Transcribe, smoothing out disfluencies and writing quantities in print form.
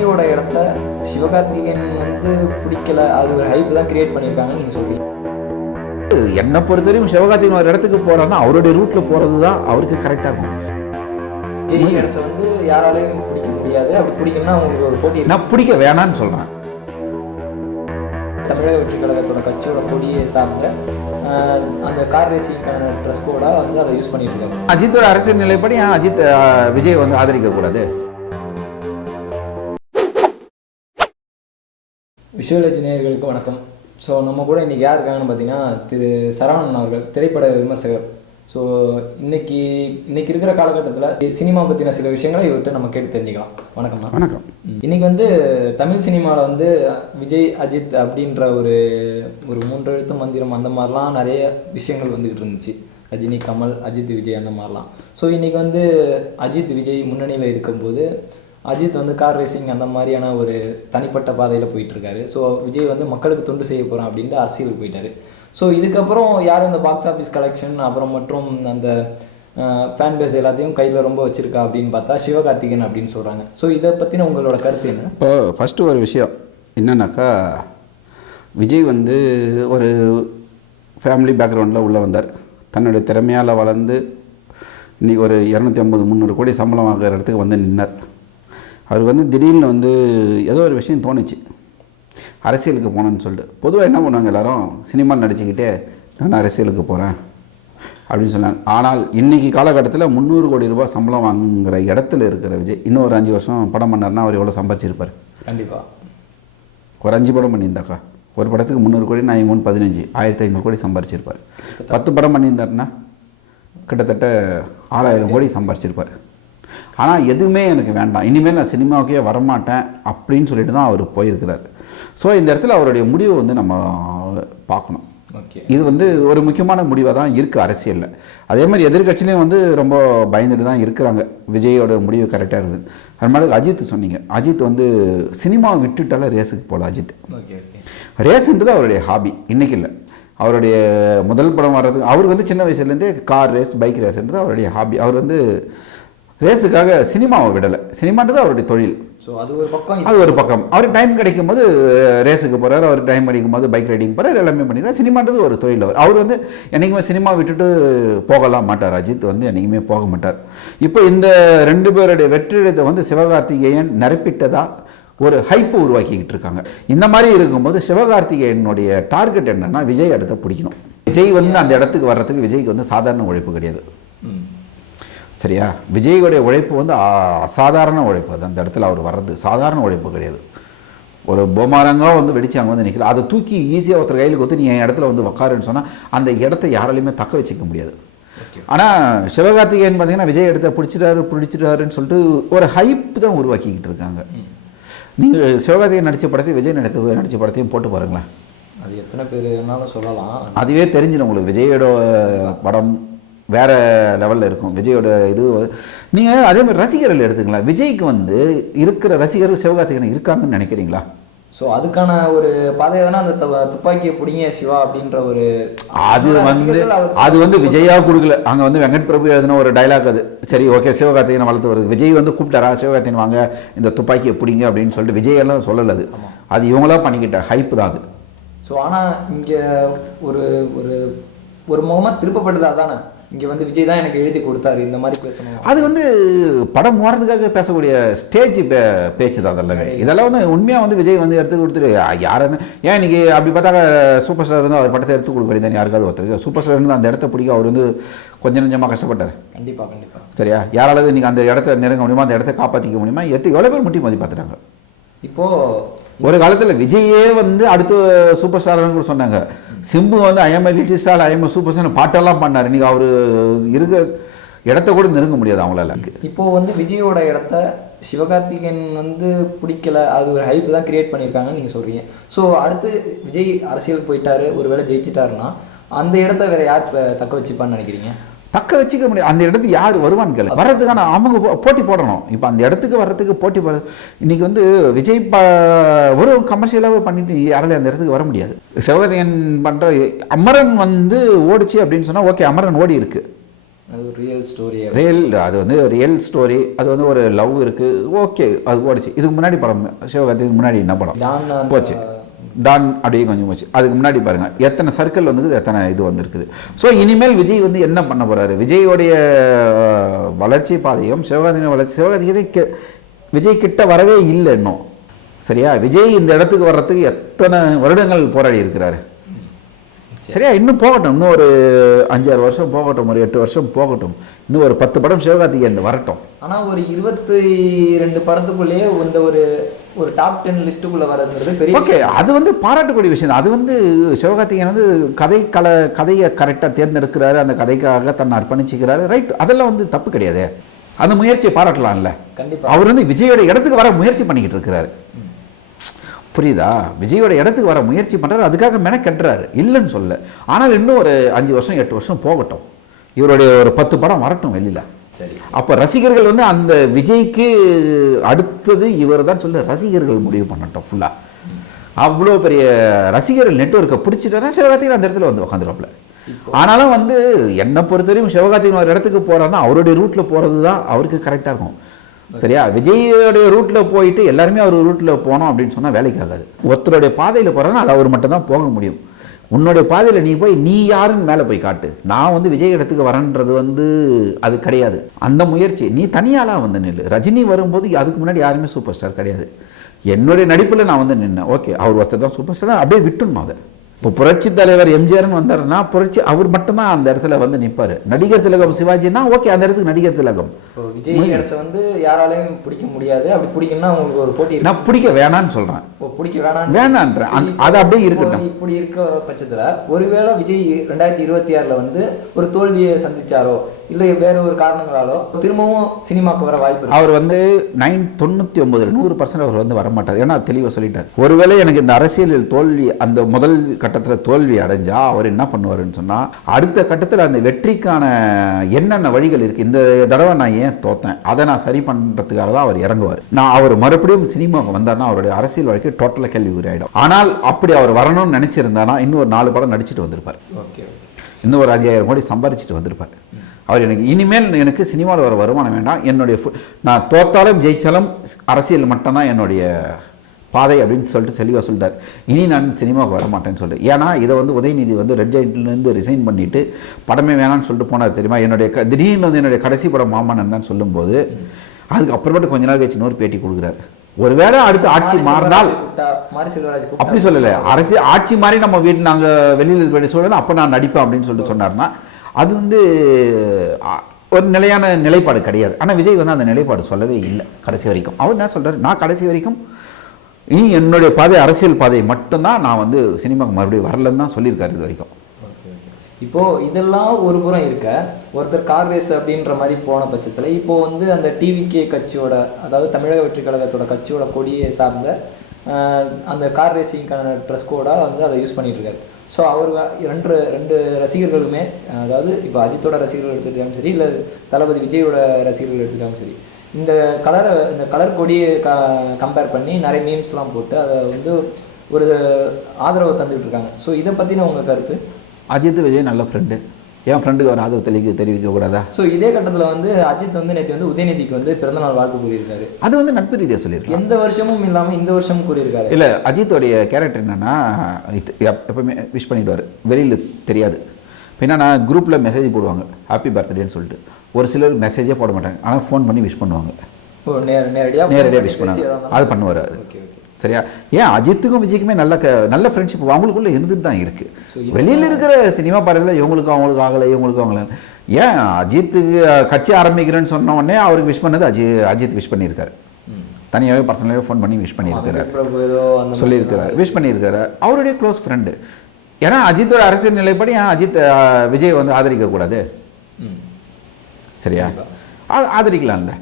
விஜயோட இடத்த சிவகார்த்திகேயன் வந்து பிடிக்கல, அது ஒரு ஹைப் தான் கிரியேட் பண்ணியிருக்காங்கன்னு நீங்கள் சொல்றீங்க. என்னை பொறுத்தவரையும் சிவகார்த்திகேயன் ஒரு இடத்துக்கு போறாருன்னா அவருடைய ரூட்ல போறது தான் அவருக்கு கரெக்டாக இருக்கும். விஜய் இடத்த வந்து யாராலையும் பிடிக்க முடியாது. அப்படி பிடிக்கணும்னா உங்களுக்கு ஒரு போட்டி நான் பிடிக்க வேணான்னு சொல்றேன். தமிழக வெற்றி கழகத்தோட கட்சியோட கொடியை சார்ந்த அந்த கார் ரேசிங்கான ட்ரெஸ் கோடாக வந்து அதை யூஸ் பண்ணிட்டு இருக்காங்க. அஜித்தோட அரசியல் நிலைப்படி அஜித் விஜய் வந்து ஆதரிக்க கூடாது. விஷுவலேஜ் நேயர்களுக்கு வணக்கம். ஸோ நம்ம கூட இன்றைக்கி யார் இருக்காங்கன்னு பார்த்தீங்கன்னா திரு சரவணன் அவர்கள், திரைப்பட விமர்சகர். ஸோ இன்னைக்கு இருக்கிற காலகட்டத்தில் சினிமா பற்றின சில விஷயங்களை இவர்கிட்ட நம்ம கேட்டு தெரிஞ்சுக்கலாம். வணக்கம். வணக்கம். இன்றைக்கி வந்து தமிழ் சினிமாவில் வந்து விஜய் அஜித் அப்படின்ற ஒரு 3 எழுத்து மந்திரம் அந்த மாதிரிலாம் நிறைய விஷயங்கள் வந்துக்கிட்டு இருந்துச்சு. ரஜினி, கமல், அஜித், விஜய் அந்த மாதிரிலாம். ஸோ இன்றைக்கி வந்து அஜித் விஜய் முன்னணியில் இருக்கும்போது அஜித் வந்து கார் ரேசிங் அந்த மாதிரியான ஒரு தனிப்பட்ட பாதையில் போயிட்டுருக்காரு. ஸோ விஜய் வந்து மக்களுக்கு தொண்டு செய்ய போகிறான் அப்படின்ட்டு அரசியலுக்கு போயிட்டார். ஸோ இதுக்கப்புறம் யார் இந்த பாக்ஸ் ஆஃபீஸ் கலெக்ஷன் அப்புறம் மற்றும் அந்த ஃபேன் பேஸ் எல்லாத்தையும் கையில் ரொம்ப வச்சுருக்கா அப்படின்னு பார்த்தா சிவகார்த்திகேயன் அப்படின்னு சொல்கிறாங்க. ஸோ இதை பற்றின உங்களோட கருத்து என்ன? இப்போ ஃபஸ்ட்டு ஒரு விஷயம் என்னன்னாக்கா, விஜய் வந்து ஒரு ஃபேமிலி பேக்ரவுண்டில் உள்ளே வந்தார். தன்னுடைய திறமையால் வளர்ந்து இன்றைக்கி ஒரு 250-300 கோடி சம்பளம் வாங்குற இடத்துக்கு வந்து நின்னார். அவருக்கு வந்து திடீர்னு வந்து ஏதோ ஒரு விஷயம் தோணுச்சு, அரசியலுக்கு போனேன்னு சொல்லிட்டு. பொதுவாக என்ன பண்ணுவாங்க, எல்லோரும் சினிமா நடிச்சுக்கிட்டே நான் அரசியலுக்கு போகிறேன் அப்படின்னு சொன்னாங்க. ஆனால் இன்றைக்கி காலகட்டத்தில் 300 கோடி ரூபாய் சம்பளம் வாங்குகிற இடத்துல இருக்கிற விஜய் இன்னும் ஒரு 5 வருஷம் படம் பண்ணார்னா அவர் எவ்வளோ சம்பாதிச்சிருப்பார்? கண்டிப்பாக ஒரு 5 படம் பண்ணியிருந்தாக்கா, ஒரு படத்துக்கு 300 கோடி, நான் 15 1500 கோடி சம்பாரிச்சிருப்பார். 10 படம் பண்ணியிருந்தாருன்னா கிட்டத்தட்ட 6000 கோடி சம்பாரிச்சிருப்பார். ஆனால் எதுவுமே எனக்கு வேண்டாம், இனிமேல் நான் சினிமாவுக்கே வரமாட்டேன் அப்படின்னு சொல்லிட்டு தான் அவர் போயிருக்கிறார். ஸோ இந்த இடத்துல அவருடைய முடிவை வந்து நம்ம பார்க்கணும். இது வந்து ஒரு முக்கியமான முடிவாக தான் இருக்குது அரசியலில். அதே மாதிரி எதிர்கட்சியிலையும் வந்து ரொம்ப பயந்துட்டு தான் இருக்கிறாங்க. விஜயோட முடிவு கரெக்டாக இருக்குது. அது மாதிரி அஜித் சொன்னீங்க, அஜித் வந்து சினிமாவை விட்டுட்டால ரேஸுக்கு போகல. அஜித் ரேஸுன்றது அவருடைய ஹாபி, இன்றைக்கி இல்லை. அவருடைய முதல் படம் வர்றதுக்கு அவருக்கு வந்து சின்ன வயசுலேருந்தே கார் ரேஸ், பைக் ரேஸுன்றது அவருடைய ஹாபி. அவர் வந்து ரேஸுக்காக சினிமாவை விடலை. சினிமான்றது அவருடைய தொழில். ஸோ அது ஒரு பக்கம், அது ஒரு பக்கம். அவருக்கு டைம் கிடைக்கும் போது ரேஸுக்கு போகிறார், அவர் டைம் கிடைக்கும் போது பைக் ரைடிங் போகிறார், எல்லாமே பண்ணிக்கிறார். சினிமான்றது ஒரு தொழில். அவர் வந்து என்றைக்குமே சினிமா விட்டுட்டு போகலாம் மாட்டார். அஜித் வந்து என்றைக்குமே போக மாட்டார். இப்போ இந்த 2 பேருடைய வெற்றிடத்தை வந்து சிவகார்த்திகேயன் நிரப்பிட்டதா ஒரு ஹைப்பு உருவாக்கிக்கிட்டு இருக்காங்க. இந்த மாதிரி இருக்கும்போது சிவகார்த்திகேயனுடைய டார்கெட் என்னன்னா, விஜய் இடத்த பிடிக்கணும். விஜய் வந்து அந்த இடத்துக்கு வர்றதுக்கு விஜய்க்கு வந்து சாதாரண உழைப்பு கிடையாது. சரியா? விஜயோடைய உழைப்பு வந்து அசாதாரண உழைப்பு. அது அந்த இடத்துல அவர் வர்றது சாதாரண உழைப்பு கிடையாது. ஒரு பொமாரங்காக வந்து வெடிச்சு அங்கே வந்து நிற்கல, அதை தூக்கி ஈஸியாக ஒருத்தர் கையில் கொடுத்து நீ என் இடத்துல வந்து உக்காருன்னு சொன்னால் அந்த இடத்த யாராலையுமே தக்க வச்சிக்க முடியாது. ஆனால் சிவகார்த்திகேயன் பார்த்தீங்கன்னா விஜய் இடத்த பிடிச்சிட்டாருன்னு சொல்லிட்டு ஒரு ஹைப் தான் உருவாக்கிக்கிட்டு இருக்காங்க. நீங்கள் சிவகார்த்திகேயன் நடித்த படத்தையும் விஜய் நடித்த படத்தையும் போட்டு பாருங்களேன், அது எத்தனை பேர் வேணாலும் சொல்லலாம். அதுவே தெரிஞ்சிடும் உங்களுக்கு. விஜயோட படம் வேறு லெவலில் இருக்கும். விஜயோட இது நீங்கள் அதே மாதிரி ரசிகர்கள் எடுத்துக்கலாம். விஜய்க்கு வந்து இருக்கிற ரசிகர்கள் சிவகார்த்திகேயன் இருக்காங்கன்னு நினைக்கிறீங்களா? ஸோ அதுக்கான ஒரு பாதையை தானே அந்த துப்பாக்கியை பிடிங்க சிவா அப்படின்ற ஒரு அது வந்து விஜயாக கொடுக்கல. அங்கே வந்து வெங்கட் பிரபு எழுதின ஒரு டைலாக். அது சரி, ஓகே, சிவகார்த்திகேயன் வளர்த்து வருது. விஜய் வந்து கூப்பிட்டாரா, சிவகார்த்திகேயன் வாங்க இந்த துப்பாக்கியை பிடிங்க அப்படின்னு சொல்லிட்டு விஜயெல்லாம் சொல்லலை. அது இவங்களாம் பண்ணிக்கிட்ட ஹைப்பு தான் அது. ஸோ ஆனால் இங்கே ஒரு ஒரு ஒரு முகமாக திருப்பப்பட்டதா தானே, இங்கே வந்து விஜய் தான் எனக்கு எழுதி கொடுத்தாரு இந்த மாதிரி பேசணும். அது வந்து படம் போகிறதுக்காக பேசக்கூடிய ஸ்டேஜ் பேச்சு தான் அதெல்லாமே. இதெல்லாம் வந்து உண்மையாக வந்து விஜய் வந்து எடுத்து கொடுத்துட்டு யார் ஏன் இன்றைக்கி அப்படி பார்த்தா சூப்பர் ஸ்டார் வந்து அவர் படத்தை எடுத்து கொடுக்க வேண்டியது யாருக்காவது ஒருத்தருக்கு. சூப்பர் ஸ்டார் வந்து அந்த இடத்த பிடிக்க அவர் வந்து கொஞ்சம் கொஞ்சமாக கஷ்டப்பட்டார். கண்டிப்பாக சரியா? யாராவது இன்றைக்கி அந்த இடத்த நெருங்க முடியுமா, அந்த இடத்த காப்பாற்றிக்க முடியுமா, எவ்வளோ பேர் முட்டி மோதி பார்த்துட்டாங்க. இப்போது ஒரு காலத்தில் விஜயே வந்து அடுத்த சூப்பர் ஸ்டார்னு சொன்னாங்க. சிம்பு வந்து I'm little star, I'm super star பாட்டெல்லாம் பண்ணார். இன்றைக்கி அவர் இருக்கிற இடத்த கூட நெருங்க முடியாது அவங்களால. இப்போது வந்து விஜயோட இடத்த சிவகார்த்திகேயன் வந்து பிடிக்கல, அது ஒரு ஹைப் தான் கிரியேட் பண்ணியிருக்காங்கன்னு நீங்கள் சொல்கிறீங்க. ஸோ அடுத்து விஜய் அரசியலுக்கு போயிட்டாரு, ஒரு வேளை ஜெயிச்சிட்டாருன்னா அந்த இடத்த வேறு யார் தக்க வச்சுப்பான்னு நினைக்கிறீங்க? தக்க வச்சுக்க முடியாது. அந்த இடத்துக்கு யார் வருவான்னு கேள்வி வர்றதுக்கான அவங்க போட்டி போடணும். இப்போ அந்த இடத்துக்கு வர்றதுக்கு போட்டி போடுறது. இன்றைக்கி வந்து விஜய் ஒரு கமர்ஷியலாக பண்ணிட்டு யாராலையும் அந்த இடத்துக்கு வர முடியாது. சிவகார்த்திகேயன் பண்ணுற அமரன் வந்து ஓடிச்சு அப்படின்னு சொன்னால் ஓகே, அமரன் ஓடி இருக்குது. அது ஒரு ரியல் ஸ்டோரி. அது வந்து ரியல் ஸ்டோரி. அது வந்து ஒரு லவ் இருக்குது, ஓகே, அது ஓடிச்சு. இதுக்கு முன்னாடி படம் சிவகார்த்திக்கு முன்னாடி என்ன படம் போச்சு, டான் அப்படியே கொஞ்சம் போச்சு. அதுக்கு முன்னாடி பாருங்கள் எத்தனை சர்க்கிள் வந்துருக்குது, எத்தனை இது வந்திருக்குது. ஸோ இனிமேல் விஜய் வந்து என்ன பண்ண போகிறாரு, விஜயோடைய வளர்ச்சி பாதையும் சிவகார்த்தியின் வளர்ச்சி, சிவகார்த்திகே விஜய் கிட்ட வரவே இல்லை இன்னும். சரியா, விஜய் இந்த இடத்துக்கு வர்றதுக்கு எத்தனை வருடங்கள் போராடி இருக்கிறாரு. சரியா, இன்னும் போகட்டும், இன்னும் ஒரு 5-6 வருஷம் போகட்டும், ஒரு 8 வருஷம் போகட்டும், இன்னும் ஒரு 10 படம் சிவகார்த்திகேயன் வரட்டும். ஆனால் ஒரு 22 படத்துக்குள்ளேயே இந்த ஒரு டாப் 10 லிஸ்ட்டுக்குள்ளே வரதுங்கிறது பெரிய ஓகே. அது வந்து பாராட்டக்கூடிய விஷயம். அது வந்து சிவகார்த்திகேயன் வந்து கதையை கரெக்டாக தேர்ந்தெடுக்கிறாரு, அந்த கதைக்காக தன்னை அர்ப்பணிச்சுக்கிறாரு, ரைட், அதெல்லாம் வந்து தப்பு கிடையாது. அந்த முயற்சியை பாராட்டலாம்ல. கண்டிப்பாக அவர் வந்து விஜயோட இடத்துக்கு வர முயற்சி பண்ணிக்கிட்டு இருக்கிறாரு. புரியுதா, விஜயோட இடத்துக்கு வர முயற்சி பண்ணுறாரு, அதுக்காக மெனக்கட்டுறாரு, இல்லைன்னு சொல்ல. ஆனால் இன்னும் ஒரு 5 வருஷம் 8 வருஷம் போகட்டும், இவருடைய ஒரு 10 படம் வரட்டும் வெளியில். சரி, அப்போ ரசிகர்கள் வந்து அந்த விஜய்க்கு அடுத்தது இவர் தான் சொல்லி ரசிகர்கள் முடிவு பண்ணட்டும் ஃபுல்லாக. அவ்வளோ பெரிய ரசிகர்கள் நெட்வொர்க்கை பிடிச்சிட்டா சிவகார்த்திகேயன் அந்த இடத்துல வந்து உட்காந்துருவாப்புல. ஆனாலும் வந்து என்னை பொறுத்தவரையும் சிவகார்த்திகேயன் ஒரு இடத்துக்கு போகிறாருன்னா அவருடைய ரூட்டில் போகிறது தான் அவருக்கு கரெக்டாக இருக்கும். சரியா, விஜயோடைய ரூட்டில் போயிட்டு எல்லாருமே அவர் ரூட்டில் போனோம் அப்படின்னு சொன்னால் வேலைக்கு ஆகாது. ஒருத்தருடைய பாதையில் போகிறோன்னா அது அவர் மட்டும் தான் போக முடியும். உன்னுடைய பாதையில் நீ போய் நீ யாருன்னு மேலே போய் காட்டு. நான் வந்து விஜய் இடத்துக்கு வரேன்றது வந்து அது கிடையாது. அந்த முயற்சி நீ தனியாலாம் வந்து நில்லு. ரஜினி வரும்போது அதுக்கு முன்னாடி யாருமே சூப்பர் ஸ்டார் கிடையாது. என்னுடைய நடிப்பில் நான் வந்து நின்னேன், ஓகே, அவர் ஒருத்தர் தான் சூப்பர் ஸ்டார், அப்படியே விட்டுணும் அதை. இப்போ புரட்சி தலைவர் எம்ஜிஆர்னு வந்தாருன்னா புரட்சி அவர் மட்டும்தான் அந்த இடத்துல வந்து நிற்பார். நடிகர் திலகம் சிவாஜினா ஓகே, அந்த இடத்துக்கு நடிகர் திலகம். விஜய் இடத்த வந்து யாராலையும் பிடிக்க முடியாது. அப்படி பிடிக்கணும்னா உங்களுக்கு ஒரு போட்டி. நான் பிடிக்க வேணான்னு சொல்கிறேன், பிடிக்க வேணான்றேன், அது அப்படியே இருக்கட்டும். இப்படி இருக்க பட்சத்தில் ஒருவேளை விஜய் 2026 வந்து ஒரு தோல்வியை சந்திச்சாரோ இல்லை வேற ஒரு காரணங்களாலோ திரும்பவும் சினிமாவுக்கு வர வாய்ப்பு இருக்கு. அவர் வந்து 99% அவர் வந்து வரமாட்டார். ஏன்னா தெளிவாக சொல்லிட்டார், ஒருவேளை எனக்கு இந்த அரசியலில் தோல்வி, அந்த முதல் கட்டத்தில் தோல்வி அடைஞ்சா அவர் என்ன பண்ணுவாருன்னு சொன்னால் அடுத்த கட்டத்தில் அந்த வெற்றிக்கான என்னென்ன வழிகள் இருக்குது, இந்த தடவை நான் ஏன் தோத்தேன் அதை நான் சரி பண்ணுறதுக்காக தான் அவர் இறங்குவார். நான் அவர் மறுபடியும் சினிமாவுக்கு வந்தார்னா அவருடைய அரசியல் வாழ்க்கை டோட்டலாக கேள்விக்குறி ஆகிடும். ஆனால் அப்படி அவர் வரணும்னு நினச்சிருந்தானா இன்னும் ஒரு 4 படம் நடிச்சுட்டு வந்திருப்பார், இன்னும் ஒரு 5000 கோடி சம்பாதிச்சுட்டு வந்திருப்பார். அவர் எனக்கு இனிமேல் எனக்கு சினிமாவில் வர வருமானம் வேண்டாம், என்னுடைய நான் தோத்தாலும் ஜெயிச்சாலும் அரசியல் மட்டும்தான் என்னுடைய பாதை அப்படின்னு சொல்லிட்டு தெளிவாக சொல்லிட்டார். இனி நான் சினிமாவுக்கு வரமாட்டேன்னு சொல்லிட்டு. ஏன்னா இதை வந்து உதயநிதி வந்து ரெட் ஜெயின்ட்லேருந்து ரிசைன் பண்ணிவிட்டு படமே வேணான்னு சொல்லிட்டு போனார் தெரியுமா. என்னுடைய திடீர்னு வந்து என்னுடைய கடைசி படம் மாமன்னன் தான் சொல்லும்போது அதுக்கு அப்புறமேட்டு கொஞ்ச நாள் கழிச்சு இன்னொரு பேட்டி கொடுக்குறாரு. ஒருவேளை அடுத்து ஆட்சி மாறினால் அப்படி சொல்லலை, அரசியல் ஆட்சி மாறி நம்ம வீட்டில் நாங்கள் வெளியில் இருக்க வேண்டிய சூழல் அப்போ நான் நடிப்பேன் அப்படின்னு சொல்லிட்டு சொன்னார்னா அது வந்து ஒரு நிலையான நிலைப்பாடு கிடையாது. ஆனால் விஜய் வந்து அந்த நிலைப்பாடு சொல்லவே இல்லை கடைசி வரைக்கும். அவர் என்ன சொல்கிறார், நான் கடைசி வரைக்கும் இனி என்னுடைய பாதை அரசியல் பாதை மட்டும்தான், நான் வந்து சினிமாவுக்கு மறுபடியும் வரலன்னு தான் சொல்லியிருக்காரு இது வரைக்கும். இப்போது இதெல்லாம் ஒரு புறம் இருக்க, ஒருத்தர் கார் ரேஸ் அப்படின்ற மாதிரி போன பட்சத்தில் இப்போது வந்து அந்த டிவிகே கட்சியோட, அதாவது தமிழக வெற்றி கழகத்தோட கட்சியோட கொடியை சார்ந்த அந்த கார் ரேசிங்கான ட்ரெஸ் கோடாக வந்து அதை யூஸ் பண்ணிகிட்டு இருக்காரு. ஸோ அவர் ரெண்டு ரசிகர்களுமே, அதாவது இப்போ அஜித்தோட ரசிகர்கள் எடுத்துக்கிட்டாலும் சரி, இல்லை தளபதி விஜயோட ரசிகர்கள் எடுத்துக்கிட்டாலும் சரி, இந்த கலர் கொடியை கம்பேர் பண்ணி நிறைய மீம்ஸ்லாம் போட்டு அதை வந்து ஒரு ஆதரவை தந்துகிட்டு இருக்காங்க. ஸோ இதை பற்றின உங்கள் கருத்து? அஜித் விஜய் நல்ல ஃப்ரெண்டு, என் ஃப்ரெண்டுக்கு ஒரு ஆதரவு தெரிவிக்கக்கூடாதா? ஸோ இதே கட்டத்தில் வந்து அஜித் வந்து நேற்று வந்து உதயநிதிக்கு வந்து பிறந்தநாள் வாழ்த்து கூறியிருக்காரு. அது வந்து நட்பு ரீதியாக சொல்லியிருக்காரு, எந்த வருஷமும் இல்லாமல் இந்த வருஷமும் கூறியிருக்காரு. இல்லை, அஜித்தோடைய கேரக்டர் என்னென்னா எப்பவுமே விஷ் பண்ணிவிடுவார், வெளியில் தெரியாது. இப்போ என்னன்னா குரூப்பில் மெசேஜ் போடுவாங்க ஹாப்பி பர்த்டேன்னு சொல்லிட்டு, ஒரு சிலர் மெசேஜே போட மாட்டாங்க, ஆனால் ஃபோன் பண்ணி விஷ் பண்ணுவாங்க, நேரடியாக விஷ் பண்ணுவாங்க, அது பண்ணுவார். அது சரியா? ஏன் அஜித்துக்கும் விஜய்க்குமே நல்ல ஃப்ரெண்ட்ஷிப் அவங்களுக்குள்ளே இருந்துட்டு தான் இருக்குது. வெளியில் இருக்கிற சினிமா பாடல்கள் இவங்களுக்கு அவங்களுக்கு ஆகலை, இவங்களுக்கு அவங்கள. ஏன் அஜித்துக்கு கட்சி ஆரம்பிக்கிறேன்னு சொன்ன உடனே அவருக்கு விஷ் பண்ணது அஜித் விஷ் பண்ணியிருக்காரு, தனியாகவே பர்சனலாகவே ஃபோன் பண்ணி விஷ் பண்ணியிருக்காரு, சொல்லியிருக்கிறார், விஷ் பண்ணியிருக்காரு, அவருடைய க்ளோஸ் ஃப்ரெண்டு. ஏன்னா அஜித்தோட அரசியல் நிலைப்படி ஏன் அஜித் விஜய் வந்து ஆதரிக்கக்கூடாது? சரியா, ஆதரிக்கலாம்ல.